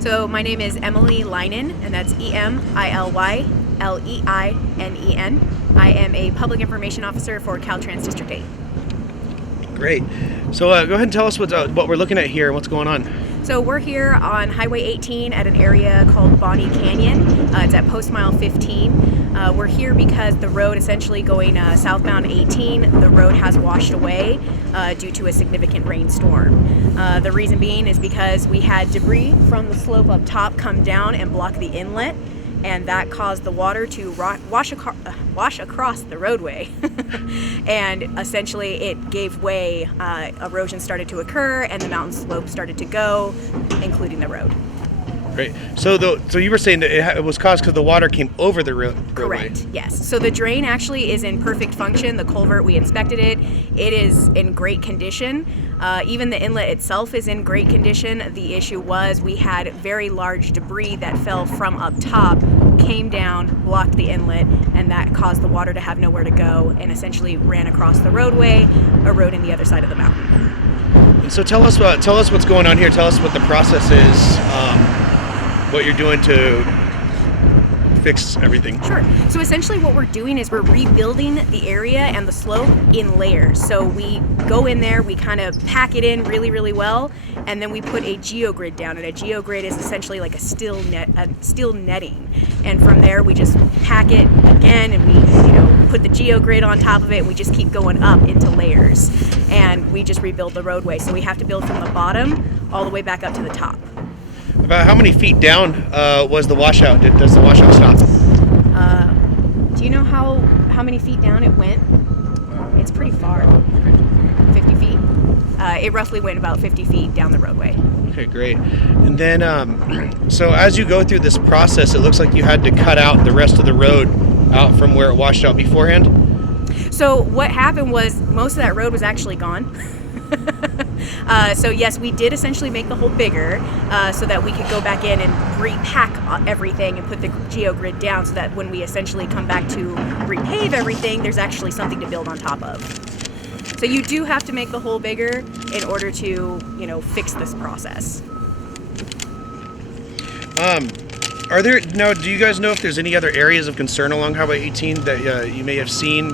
So my name is Emily Leinen, and that's EMILYLEINEN. I am a public information officer for Caltrans District 8. Great. So go ahead and tell us what we're looking at here and what's going on. So we're here on Highway 18 at an area called Bonnie Canyon. It's at post mile 15. We're here because the road essentially going southbound 18, the road has washed away due to a significant rainstorm. The reason being is because we had debris from the slope up top come down and block the inlet, and that caused the water to wash across the roadway. And essentially it gave way, erosion started to occur, and the mountain slope started to go, including the road. Great. So you were saying that it was caused because the water came over the roadway. Correct, yes. So the drain actually is in perfect function. The culvert, we inspected it. It is in great condition. Even the inlet itself is in great condition. The issue was we had very large debris that fell from up top, came down, blocked the inlet, and that caused the water to have nowhere to go and essentially ran across the roadway, eroding the other side of the mountain. And so tell us what's going on here. Tell us what the process is, what you're doing to fix everything. Sure. So essentially what we're doing is we're rebuilding the area and the slope in layers. So we go in there, we kind of pack it in really, really well, and then we put a geogrid down. And a geogrid is essentially like a steel netting. And from there we just pack it again, and we put the geogrid on top of it, and we just keep going up into layers. And we just rebuild the roadway. So we have to build from the bottom all the way back up to the top. About how many feet down was the washout? Does the washout stop? Do you know how many feet down it went? It's pretty far. 50 feet? It roughly went about 50 feet down the roadway. Okay, great. And then, so as you go through this process, it looks like you had to cut out the rest of the road out from where it washed out beforehand? So what happened was most of that road was actually gone. So yes, we did essentially make the hole bigger so that we could go back in and repack everything and put the geogrid down, so that when we essentially come back to repave everything, there's actually something to build on top of. So you do have to make the hole bigger in order to, fix this process. Do you guys know if there's any other areas of concern along Highway 18 that you may have seen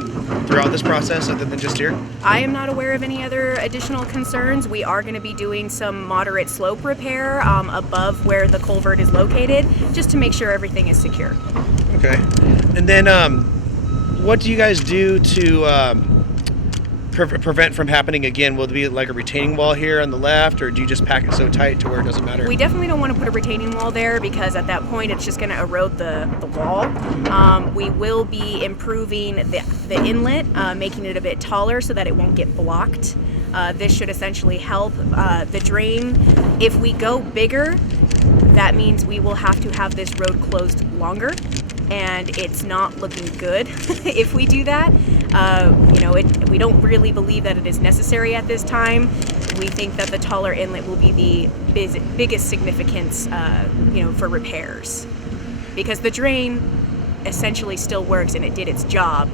throughout this process other than just here? I am not aware of any other additional concerns. We are going to be doing some moderate slope repair above where the culvert is located, just to make sure everything is secure. Okay. And then what do you guys do to prevent from happening again? Will it be like a retaining wall here on the left, or do you just pack it so tight to where it doesn't matter? We definitely don't want to put a retaining wall there, because at that point it's just going to erode the wall. We will be improving the inlet, making it a bit taller so that it won't get blocked. This should essentially help the drain. If we go bigger, that means we will have to have this road closed longer, and it's not looking good if we do that. We don't really believe that it is necessary at this time. We think that the taller inlet will be the biggest significance, for repairs, because the drain essentially still works and it did its job.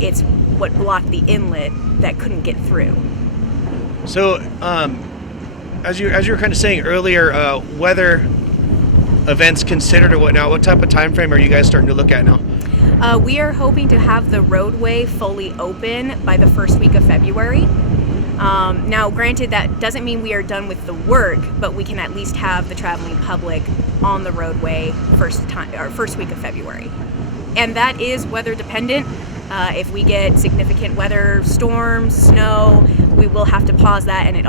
It's what blocked the inlet that couldn't get through. So, as you were kind of saying earlier, weather events considered or whatnot, what type of time frame are you guys starting to look at now? We are hoping to have the roadway fully open by the first week of February. Now, granted, that doesn't mean we are done with the work, but we can at least have the traveling public on the roadway first week of February. And that is weather dependent. If we get significant weather, storms, snow, we will have to pause that, and we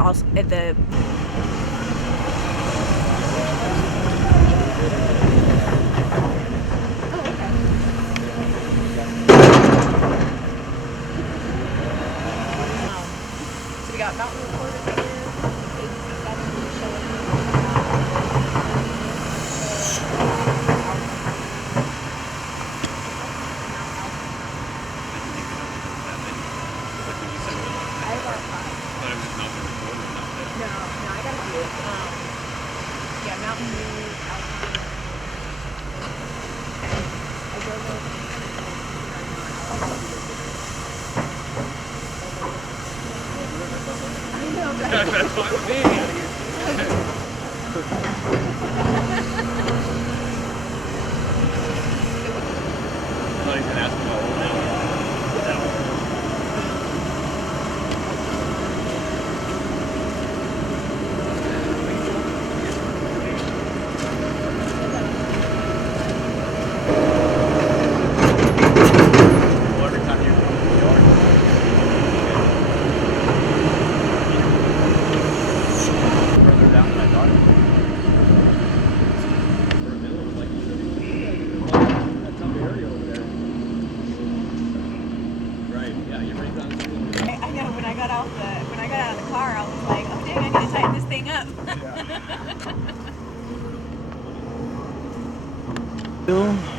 got mountain recorder here, No, I gotta do it. Yeah, Mountain News, Alpine. I don't know. I know, right? That's fine with me. Cool.